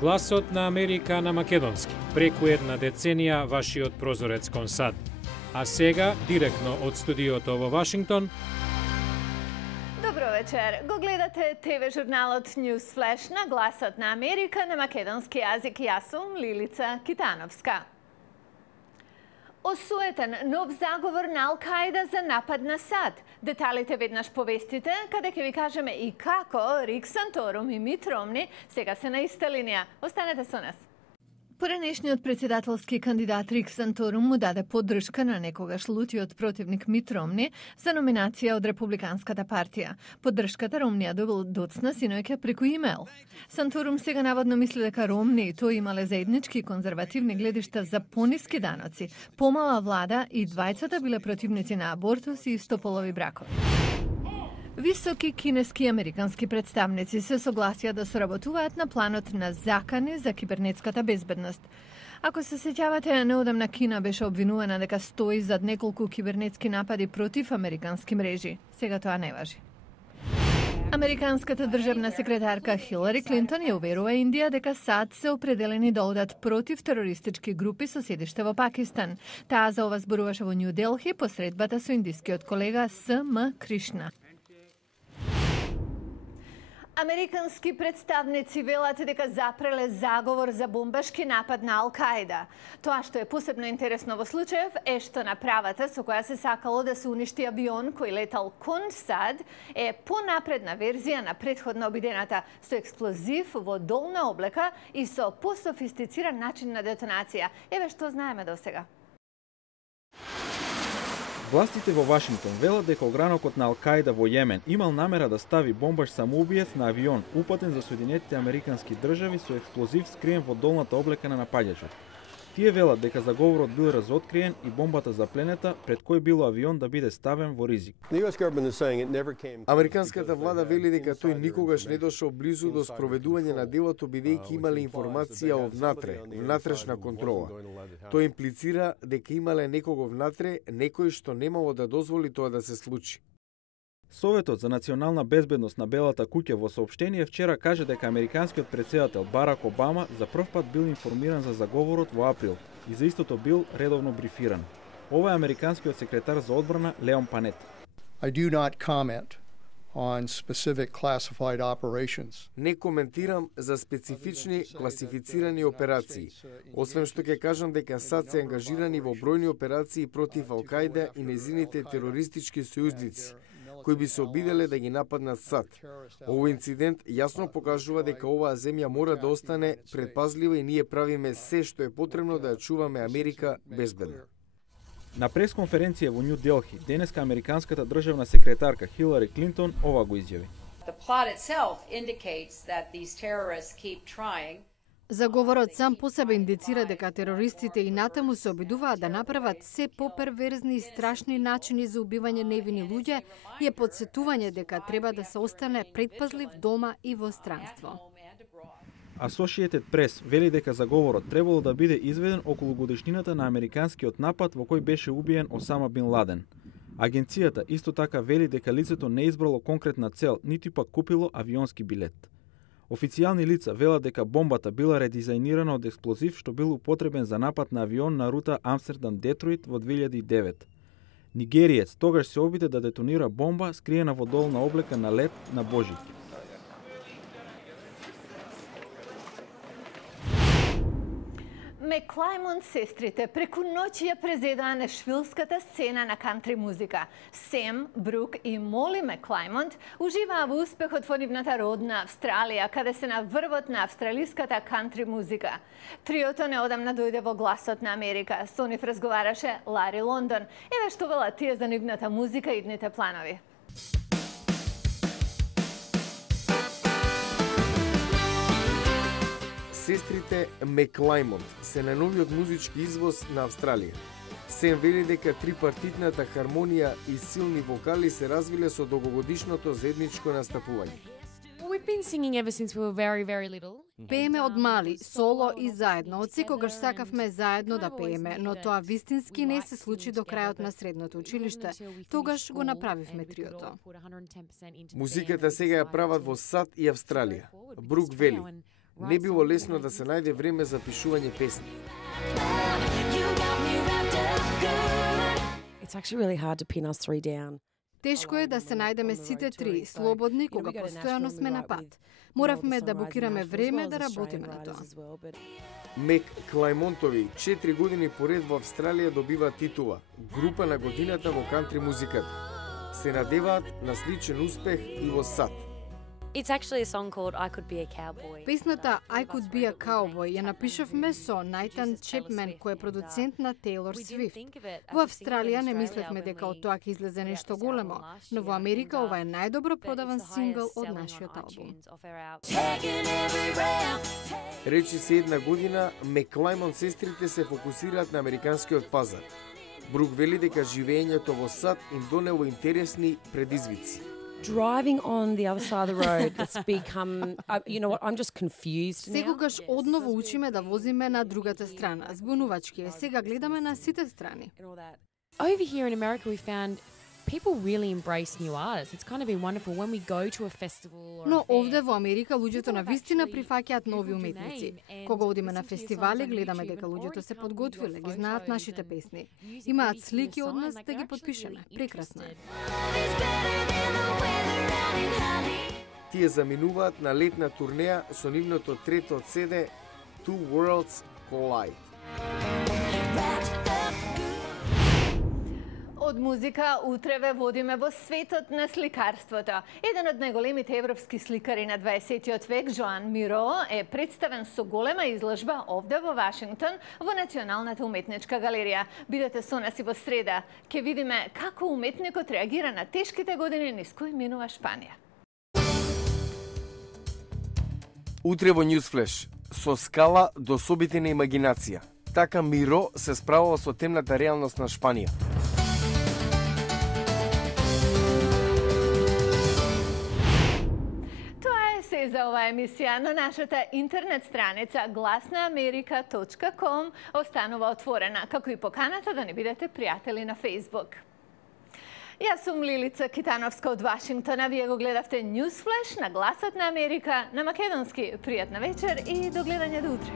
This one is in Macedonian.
Гласот на Америка на македонски. Преку една деценија вашиот прозорец кон САД. А сега, директно од студиото во Вашингтон. Добро вечер. Го гледате ТВ журналот News Flash на Гласот на Америка на македонски јазик. Јас сум Лилица Китановска. Осуетен нов заговор на Ал-Каида за напад на САД. Деталите веднаш повестите, каде ќе ви кажеме и како Рик Санторум и Мит Ромни сега се на иста линија. Останете со нас. Поранешниот председателски кандидат Рик Санторум му даде поддршка на некогаш лутиот противник Мит Ромни за номинација од Републиканската партија. Поддршката Ромни ја добил доцна синоќа преку имейл. Санторум сега наводно мисли дека Ромни и тој имале заеднички конзервативни гледишта за пониски даноци, помала влада и двајцата биле противници на абортус и истополови бракови. Високи кинески и американски представници се согласија да соработуваат на планот на закани за кибернетската безбедност. Ако се сеќавате, неодамна Кина беше обвинувана дека стои зад неколку кибернетски напади против американски мрежи. Сега тоа не важи. Американската државна секретарка Хилари Клинтон ја уверува Индија дека САД се определени да одат против терористички групи со седиште во Пакистан. Таа за ова зборуваше во Нью Делхи по средбата со индискиот колега С.М. Кришна. Американски представници велат дека запреле заговор за бомбашки напад на Ал-Каида. Тоа што е посебно интересно во случајов е што направата со која се сакало да се уништи авион кој летал кон САД е понапредна верзија на претходно обидената со експлозив во долна облека и со пософистициран начин на детонација. Еве што знаеме до сега. Властите во Вашингтон велат дека огранокот на Ал-Каида во Јемен имал намера да стави бомбаш самоубиец на авион упатен за Соединетите Американски држави со експлозив скриен во долната облека на напаѓачот. Тие велат дека заговорот бил разоткриен и бомбата запленета пред кој било авион да биде ставен во ризик. Американската влада вели дека тој никогаш не дошол близу до спроведување на делото бидејќи имале информација овнатре, внатрешна контрола. Тој имплицира дека имале некого внатре, некој што немало да дозволи тоа да се случи. Советот за национална безбедност на Белата куќа во соопштение вчера каже дека американскиот претседател Барак Обама за прв пат бил информиран за заговорот во април и за истото бил редовно брифиран. Ова е американскиот секретар за одбрана Леон Панет. I do not comment on specific classified operations. Не коментирам за специфични класифицирани операции, освен што ќе кажам дека САД се ангажирани во бројни операции против Ал-Каида и незините терористички сојузници, кои би се обиделе да ги нападнат САД. Овој инцидент јасно покажува дека оваа земја мора да остане предпазлива и ние правиме се што е потребно да ја чуваме Америка безбедна. На пресконференција во Нью Делхи, денеска американската државна секретарка Хилари Клинтон ова го изјави. Заговорот сам по себе индицира дека терористите и натаму се обидуваат да направат се поперверзни и страшни начини за убивање невини луѓе и е потсетување дека треба да се остане предпазлив дома и во странство. Associated Press вели дека заговорот требало да биде изведен околу годишнината на американскиот напад во кој беше убиен Осама Бин Ладен. Агенцијата исто така вели дека лицето не избрало конкретна цел, ниту пак купило авионски билет. Официјални лица велат дека бомбата била редизајнирана од експлозив што бил употребен за напад на авион на рута Амстердам-Детройт во 2009. Нигериец тогаш се обиде да детонира бомба скриена во долна облека на лет на Божик. Меклаймонт сестрите преку ноќ ја презедаа нешвилската сцена на кантри музика. Сем, Брук и Моли Меклаймонт уживаа во успехот во нивната родна Австралија, каде се на врвот на австралиската кантри музика. Триото неодамна дојде во Гласот на Америка. Со нив разговараше Лари Лондон. Еве што велат тие за нивната музика и идните планови. Сестрите Меклаймонт се на новиот музички извоз на Австралија. Сем вели дека трипартитната хармонија и силни вокали се развиле со долгогодишното заедничко настапување. We've been singing ever since we were very, very little. Пееме од мали, соло и заедно. Од секогаш сакавме заедно да пееме, но тоа вистински не се случи до крајот на средното училиште. Тогаш го направивме триото. Музиката сега ја прават во САД и Австралија. Брук вели: Не било лесно да се најде време за пишување песни. It's actually really hard to pin us three down. Тешко е да се најдеме сите три слободни кога постојано сме на пат. Моравме да букираме време да работиме на тоа. Мек Клаймонтови 4 години поред во Австралија добива титула Група на годината во кантри музиката. Се надеваат на сличен успех и во САД. It's actually a song called I Could Be a Cowboy. Песната I Could Be a Cowboy ја напишавме со Најтан Чепмен, кој е продуцент на Тейлор Свифт. Во Австралија не мислевме дека од тоа ќе излезе нешто големо, но во Америка ова е најдобро продаван сингл од нашиот албум. Речи се една година, Меклаймон сестрите се фокусираат на американскиот пазар. Брук вели дека живеењето во САД им донело интересни предизвици. Driving on the other side of the road, it's become, you know what, I'm just confused now. Секогаш одново учиме да возиме на другата страна. Збунувачки е, сега гледаме на сите страни. Over here in America, we found people really embrace new artists. It's kind of been wonderful when we go to a festival or Но овде во Америка луѓето на вистина прифаќаат нови уметници. Кога одиме на фестивали, гледаме дека луѓето се подготвиле, ги знаат нашите песни. Имаат слики од нас да ги подпишеме. Прекрасно е. Тие заминуваат на летна турнеја со нивното трето CD Two Worlds Collide. Од музика утре ве водиме во светот на сликарството. Еден од најголемите европски сликари на 20 век, Жоан Миро, е представен со голема изложба овде во Вашингтон во Националната уметничка галерија. Бидете со нас и во среда. Ќе видиме како уметникот реагира на тешките години низ кои минува Шпанија. Утре во Newsflash, со скала до собите на имагинација. Така Миро се справува со темната реалност на Шпанија. Се за оваа емисија на нашата интернет страница glasnaamerika.com останува отворена, како и поканата да не бидете пријатели на Facebook. Јас сум Лилица Китановска од Вашингтон, а вие го гледавте Newsflash на Гласот на Америка на македонски. Пријатна вечер и до гледање до утре.